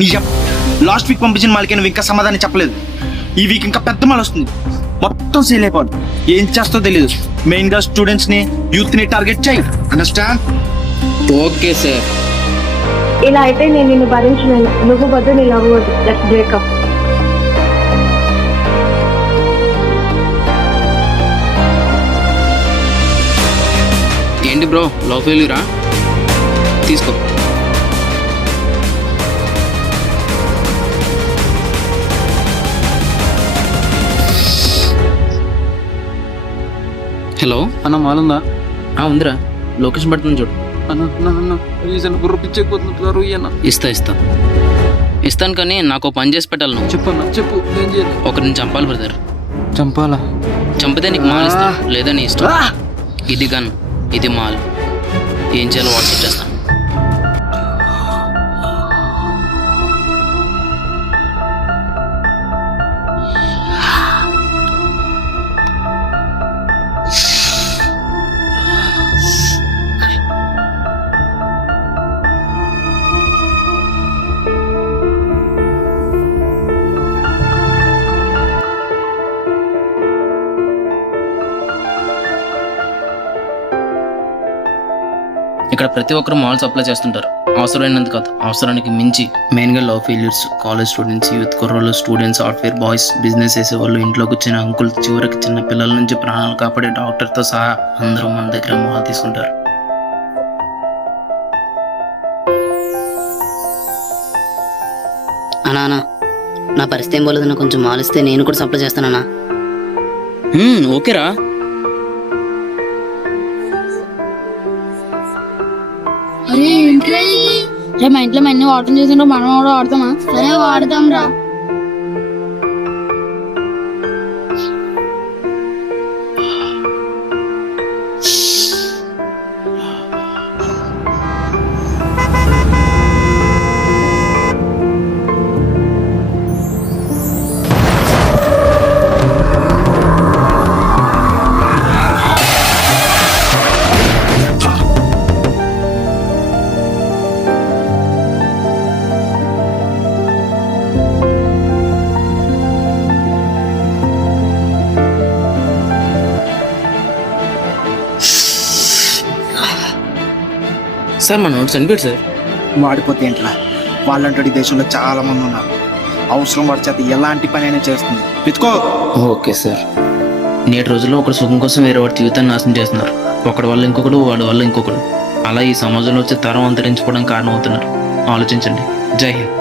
నిజం. Last week పంపించిన మాలకి నువ్వు ఇంకా సమాధానం చెప్పలేదు. ఈ వీక్ ఇంకా పెద్ద మాల్ వస్తుంది, మొత్తం సేల్ అయిపోదు. ఏం చేస్తావు తెలియదు. మెయిన్ గా స్టూడెంట్స్ ని, యూత్ ని టార్గెట్ చేయి. అండర్స్టాండ్? Okay sir. ఇలా అయితే నేను నిన్ను భరించలేను. నువ్వు వద్దు, నీ లవ్ వద్దు. Let's breakup. ఏంటి బ్రో, లవ్ ఫెయిల్యూరా? తీసుకో. హలో అన్న మాలుందా? ఉందిరా, లొకేషన్ పడుతుంది చూడు. అన్న రీజన్ గుర్ర పిచ్చెక్కిపోతున్నారు. ఇస్తాను కానీ నాకు పని చేసి పెట్టాలి నువ్వు. చెప్పన్నా, చెప్పు. ఏం చేయాలి? ఒకరిని చంపాలి బ్రదర్. చంపాలా? చంపితే నీకు మాల్ ఇస్తా, లేదా నీ ఇష్టం. ఇది గన్, ఇది మాల్. ఏం చేయాలో వాట్సాప్ చేస్తాను. ఇక్కడ ప్రతి ఒక్కరు మాల్స్ అప్లై చేస్తుంటారు. అవసరమైనందుకు కాదు, అవసరానికి మించి. మెయిన్గా love failures, college students, youth కుర్రోళ్ళు, స్టూడెంట్స్, సాఫ్ట్వేర్ బాయ్స్, బిజినెస్ చేసేవాళ్ళు, ఇంట్లో కూర్చున్న అంకుల్, చివరికి చిన్న పిల్లల నుంచి ప్రాణాలు కాపాడే డాక్టర్తో సహా అందరూ మన దగ్గర మాల్ తీసుకుంటారు. అన్నా నా పరిస్థితి ఏం పోలేదన్నా, కొంచెం మాలిస్తే నేను కూడా సప్లై చేస్తానన్నా. ఓకేరా. రే మా ఇంట్లో అన్ని వాడటం చేసిండ్రు, మనం కూడా వాడతామా? సరే వాడదాం రా. సార్ మన నోట్స్ చనిపోయాడు సార్. వాడిపోతే ఏంట్రా, వాళ్ళంటి దేశంలో చాలా మంది ఉన్నారు. అవసరం వాడి చేత ఎలాంటి పని అయినా చేస్తుంది. వెతుకో. Okay sir. నేటి రోజుల్లో ఒకటి సుఖం కోసం వేరే వాడి జీవితాన్ని నాశనం చేస్తున్నారు. ఒకడి వల్ల ఇంకొకడు, వాడి వల్ల ఇంకొకడు. అలా ఈ సమాజంలో వచ్చే తరం అంతరించుకోవడానికి కారణం అవుతున్నారు. ఆలోచించండి. జై హింద్.